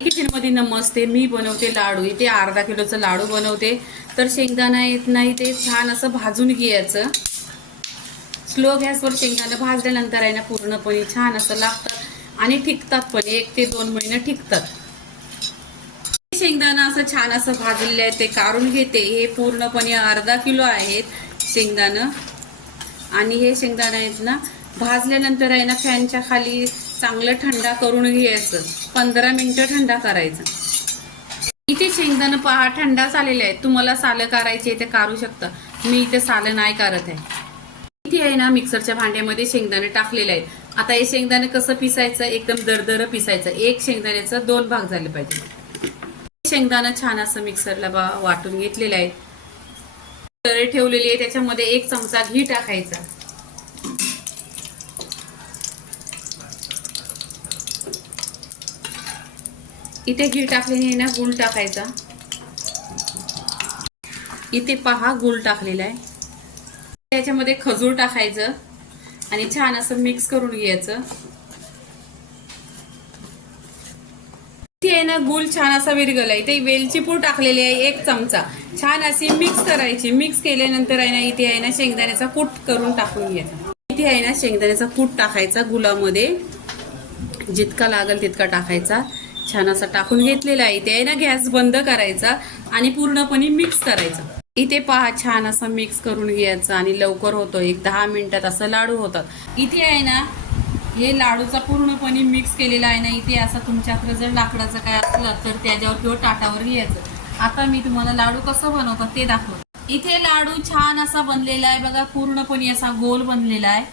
किचनमध्ये नमस्ते. मी बनवते लाडू. इथे अर्धा किलोचं लाडू बनवते. तर शेंगदाणा येत नाही ते छान असं भाजून घ्यायचं. स्लो गॅसवर शेंगदाणा भाजल्यानंतर आहे ना पूर्णपणे छान असं लागतं आणि टिकतात पण 1 ते 2 महिने टिकतात. शेंगदाणा असं छान असं भाजलेलं आहे ते काढून घेते. हे पूर्णपणे अर्धा किलो आहेत शेंगदाणं. आणि हे शेंगदाणा आहेत ना भाजल्यानंतर आहे ना फॅनच्या खाली चांगलं थंडा करून घ्यायचं. 15 मिनिटं थंडा करायचं. इथे शेंगदाणा पहा थंडा झालेले आहेत. तुम्हाला सालं करायचे ते काढू शकता. मी इथे सालं नाही करत आहे. इथे आहे ना मिक्सरच्या भांड्यामध्ये शेंगदाणे टाकलेले आहेत. आता हे शेंगदाणे कसं पिसायचं, एकदम दरदर पिसायचं. एक शेंगदाण्याचं 2 भाग झाले पाहिजे. शेंगदाणा छान असं मिक्सरला वाटून घेतलेलं आहे. तळे ठेवलेली आहे त्याच्यामध्ये 1 चमचा घी टाकायचा. इथे घी टाकलेली आहे ना गूळ टाकायचा. इथे पहा गूळ टाकलेला आहे. त्याच्यामध्ये खजूर टाकायचं आणि छान असं मिक्स करून घ्यायचं. इथे आहे ना गूळ छान असा विरघळला. इथे वेलची पूड टाकलेली आहे 1 चमचा. छान अशी मिक्स करायची. मिक्स केल्यानंतर आहे ना इथे आहे ना शेंगदाण्याचा कूट करून टाकून घ्यायचा. इथे आहे ना शेंगदाण्याचा कूट टाकायचा गुळामध्ये. जितका लागेल तितका टाकायचा. छान असा टाकून घेतलेला आहे. इथे आहे ना गॅस बंद करायचा आणि पूर्णपणे मिक्स करायचं. इथे पहा छान असं मिक्स करून घ्यायचं आणि लवकर होतो. 10 मिनिटात असं लाडू होतात. इथे आहे ना हे लाडूचा पूर्णपणे मिक्स केलेला आहे ना. इथे असं तुमच्याकडे जर लाकडाचं काय असलं तर त्याच्यावर किंवा ताटावर घ्यायचं. आता मी तुम्हाला लाडू कसं बनवतात ते दाखवतो. इथे लाडू छान असा बनलेला आहे बघा. पूर्णपणे असा गोल बनलेला आहे.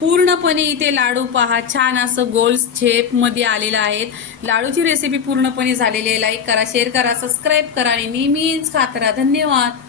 पूर्णपणे इथे लाडू पहा छान असं गोल शेप मध्ये आलेला आहे. लाडूची रेसिपी पूर्णपणे झालेली आहे. लाईक करा, शेअर करा, सबस्क्राईब करा आणि नेहमीच खात राहा. धन्यवाद.